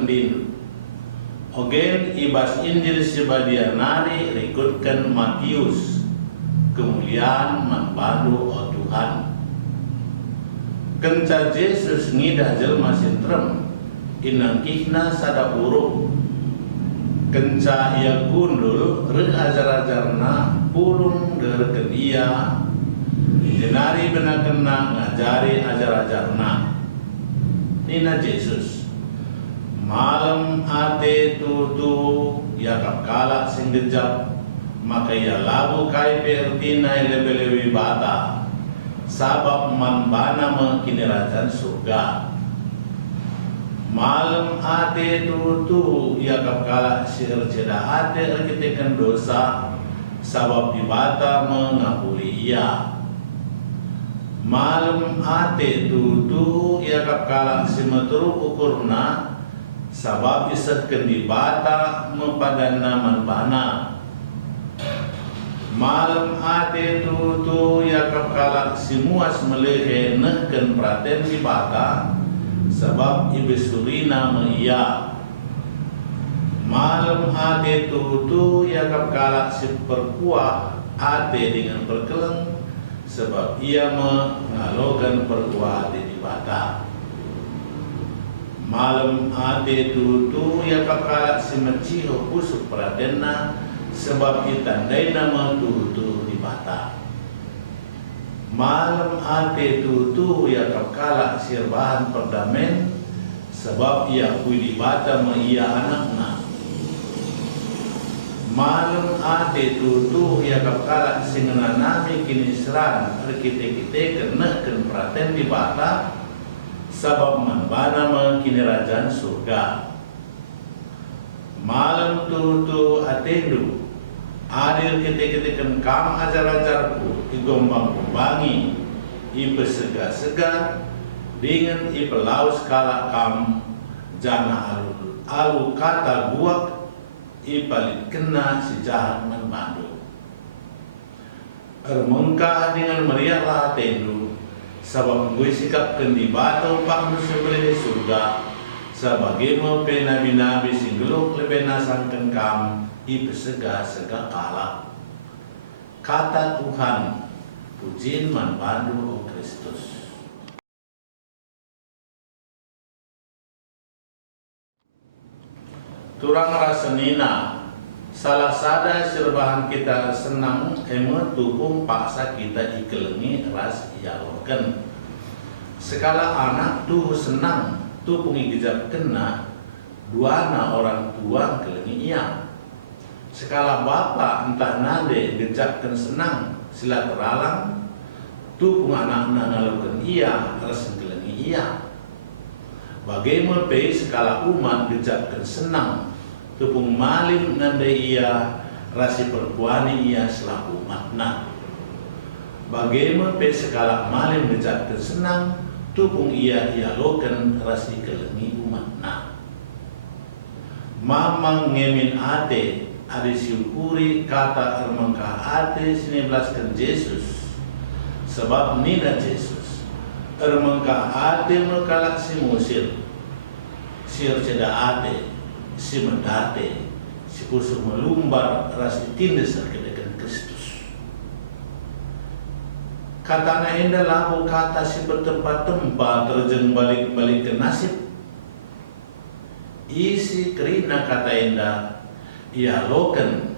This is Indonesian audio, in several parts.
pendin. Ogen ibas Injil sebadianari rikutkan Matius, kemuliaan manpandu o Tuhan. Kenca Yesus ngidah jelma sintrem, inangkihna sada buruk. Kenca ia gundul, re ajar-ajarna pulung derken ia, jenari benar-benar ngajari ajar-ajarna. Nina Yesus. Malam ate tutu yakap kalak sing gejap, maka ia labu kai pertina lebe-lebe bata, sabab manbana mengkinirajan surga. Malam ate tutu yakap kalak sir ceda ate erkitekan dosa, sabab ibata mengapuri ia. Malam ate tutu yakap kalak si meturuk ukurna, sabab isahkan di bata mempadana manbana. Malam ate tutu yakap kalak si muas melehe nehken praten di bata, sabab ibesurina meia. Malam ate tutu yakap kalak si perkuah ate dengan perkeleng, sebab ia mengalokan perkuah ate di bata. Malam ate tutu yakap kalak si menciho pusuk pradena, sebab itandai nama tutu di bata. Malam ate tutu yakap kalak si bahan perdamen, sebab ia kui di bata meia anakna. Malam ate tutu yakap kalak si ngenanami kinisran arkite-kite kenehken praten di bata, sabab manbana mengkinirajan surga. Malam tutu atendu adil kete-ketekan kam ajar-ajarku igombang kumbangi ipe sega-sega dengan ipe laus kalak kam jana alu kata guak ipalit kena si jahat manbandu. Ermengkah dengan meriaklah atendu, sabab gue sikapkan di batu pang sebelah surga, sebagai mepe nabi-nabi singgeluk lebih nasangkan kam ipe sega-sega kalak. Kata Tuhan, pujian manbandu o Kristus. Turang rasenina, salah sada serbahan kita senang eme tupung paksa kita ikelengi ras ialoken. Sekala anak tuh senang tupung igejap kena duana orang tua kelengi ia. Sekala bapa entah nade gejapkan senang sila teralang tupung anak-anak ngaloken ia ras kelengi ia. Bagaimana pe sekala umat gejapkan senang tupung malim nande ia rasi perkuani ia selaku umatna. Bagaimana pe sekala malim gejapkan senang tupung ia loken rasi kelengi umatna. Mamang ngemin ate adi syukuri kata ermengkah ate sinibelaskan Yesus, sebab nina Yesus ermengkah ate mekalak si musir sir ceda ate si mendate si kusuk melumbar ras ditindas kedekan Kristus. Katana indah lahu kata si bertempat-tempat terjeng balik-balik ke nasib. Isi kerina kata indah ia loken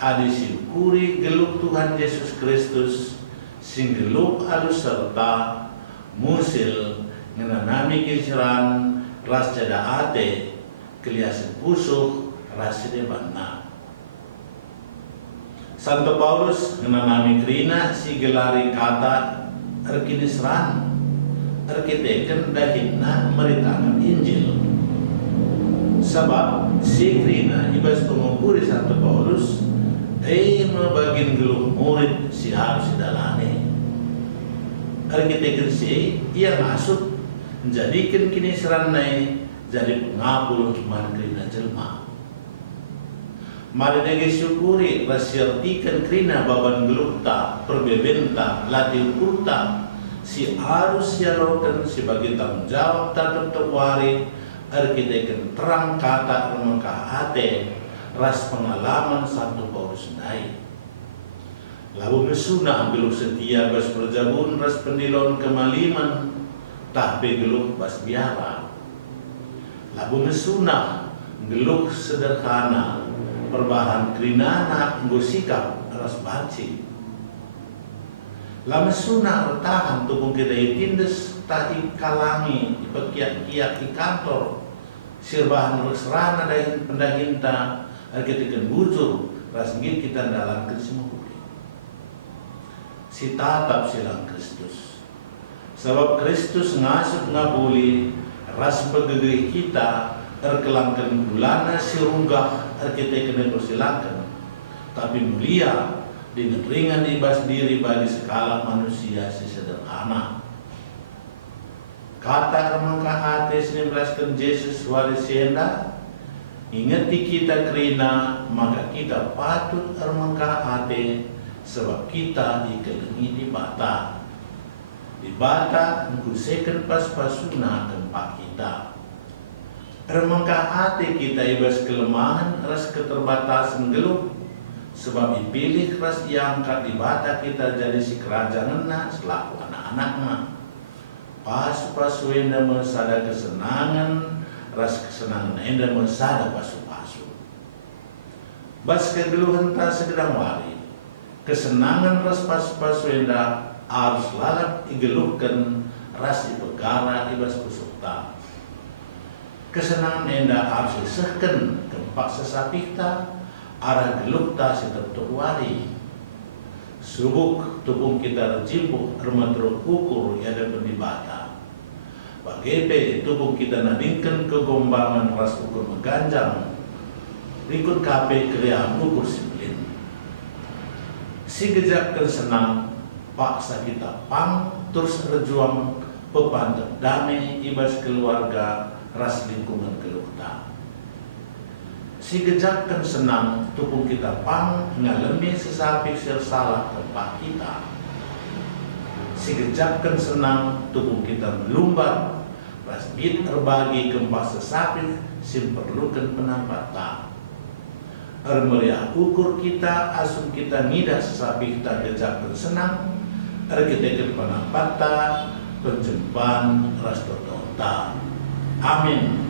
adi syukuri geluk Tuhan Yesus Kristus sing geluk alus serta musil ngenanami kisiran ras ceda ate keliasan pusuk raside banna. Santo Paulus ngenanami kerina si gelari kata erkinisran erkiteken dahinna meritakan Injil. Sebab si kerina ibas pengukuri Santo Paulus membagin geluk murid si harus sidalane. Erkiteken si ia masuk menjadikan kinisran nai jadi pengabul iman kerina jelma. Mari nege syukuri rasyartikan kerina baban gelukta perbebenta latih kurta si harus sialokan sebagai tanggung jawab tatap tewari arkiteken terang kata remengka hate ras pengalaman satu Paulus nai. Lalu mesuna geluk setia bas berjabun ras pendilon kemaliman tapi geluk bas biara. Lalu mesuna geluk sederhana perbahan kerinana nggo sikap ras banci. Lama suna bertahan tukung kita itindes tahi kalangi ipakiat-kiat di kantor sirbahan resrana dahin pendahinta arkitekan bujur rasngit kita dalam semua publik. Si tatap silang Kristus. Sebab Kristus ngasut ngabuli ras pegegeh kita erkelangkan bulana sirunggah arkitekan persilakan. Tapi mulia dengan ringan ibas diri bagi skala manusia si sederhana. Kata remangka hati 19 Yesus warisenda, ingeti kita kerina maka kita patut remangka hati sebab kita dikelengi di bata. Di bata ngkusekan pas-pasuna tempat kita. Remangka hati kita ibas kelemahan ras keterbatasan geluh. Sebab dipilih ras diangkat di bata kita jadi si kerajaan selaku anak-anaknya. Pas-pas wenda mesada kesenangan, ras kesenangan enda mesada pasu-pasu. Bas kegeluhan tak segedang wari. Kesenangan ras pas-pas wenda harus lalap igeluhkan ras dipegara ibas kusukta. Kesenangan enda harus disehken tempat sesapita arah gelukta setertuk wari. Subuk tupung kita rejimpuh remadruk ukur yada pendibata. Bagepe tupung kita nadingkan kegombangan ras ukur meganjang. Rikut kape kriam ukur siplin. Si gejakkan senang paksa kita pang terus rejuang pepantek damai ibas keluarga ras lingkungan gelukta. Si gejakkan senang tupung kita pang ngalami sesapi salah tempat kita. Si gejakkan senang tupung kita melumbar rasbit terbagi kempas sesapi sim perlukan penampatan. Meriah ukur kita asum kita nida sesapi kita gejakkan senang kita penampatan penjempan ras tertonta. Amin.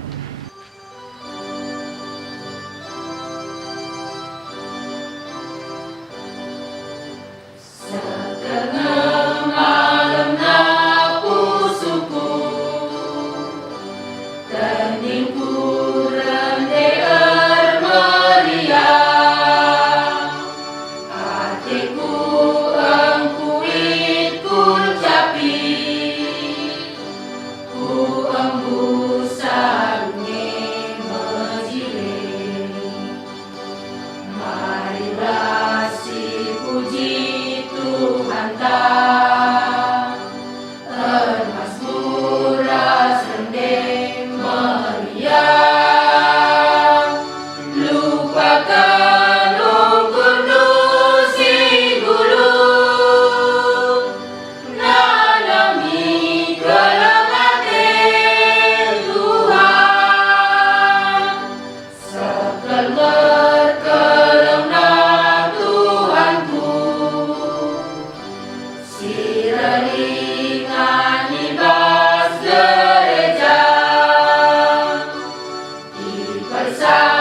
Bersama